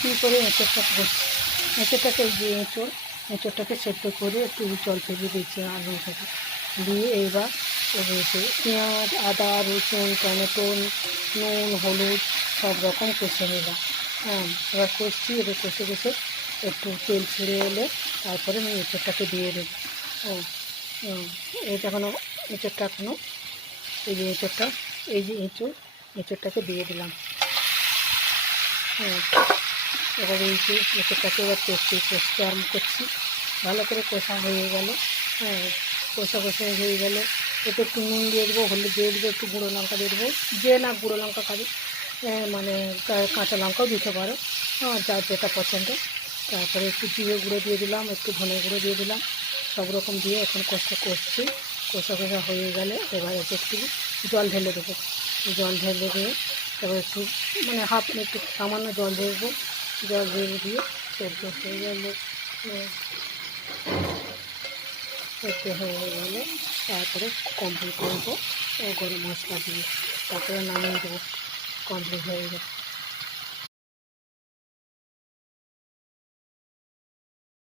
কী করে এঁচোড়টা করছি। এঁচোড়টাকে এই যে এঁচোড়টাকে সেদ্ধ করে একটু জল ফেলিয়ে দিয়েছি আলু থেকে দিয়ে এইবার রয়েছে পেঁয়াজ, আদা, রসুন, টমেটো, নুন, হলুদ সব রকম কষে নিলাম। হ্যাঁ, এবার কষছি, এবার কষে একটু তেল ছেড়ে এলে তারপরে আমি এঁচোড়টাকে দিয়ে দেবো। ও এইটা এঁচোড়টা এই যে এঁচোড়টা এই যে এঁচোড়টাকে দিয়ে দিলাম। হ্যাঁ, এবার এই যে এঁচোড়টাকে এবার কষতে আরম্ভ করছি। ভালো করে কষা হয়ে গেল। হ্যাঁ, কষা হয়ে গেলে এতে একটু নুন দিয়ে দেবো, হলুদ দিয়ে দেবো, একটু গুঁড়ো লঙ্কা দিয়ে দেবো, যে না গুঁড়ো লঙ্কা খাবে মানে কাঁচা লঙ্কাও দিতে পারো, যার যেটা পছন্দ। তারপরে একটু জিরে গুঁড়ো দিয়ে দিলাম, একটু ধনে গুঁড়ো দিয়ে দিলাম, সব রকম দিয়ে এখন কষছি। কষা হয়ে গেলে এবার একটু জল ঢেলে দেবো। জল ঢেলে দিয়ে তারপর একটু মানে একটু সামান্য জল ঢেলবো। জল ঢেলে দিয়ে সেদ্ধ হয়ে গেলে তারপরে কমপ্লিট করবো গরম মশলা দিয়ে, তারপরে নামিয়ে দেবো। কমপ্লিট হয়ে যাবে।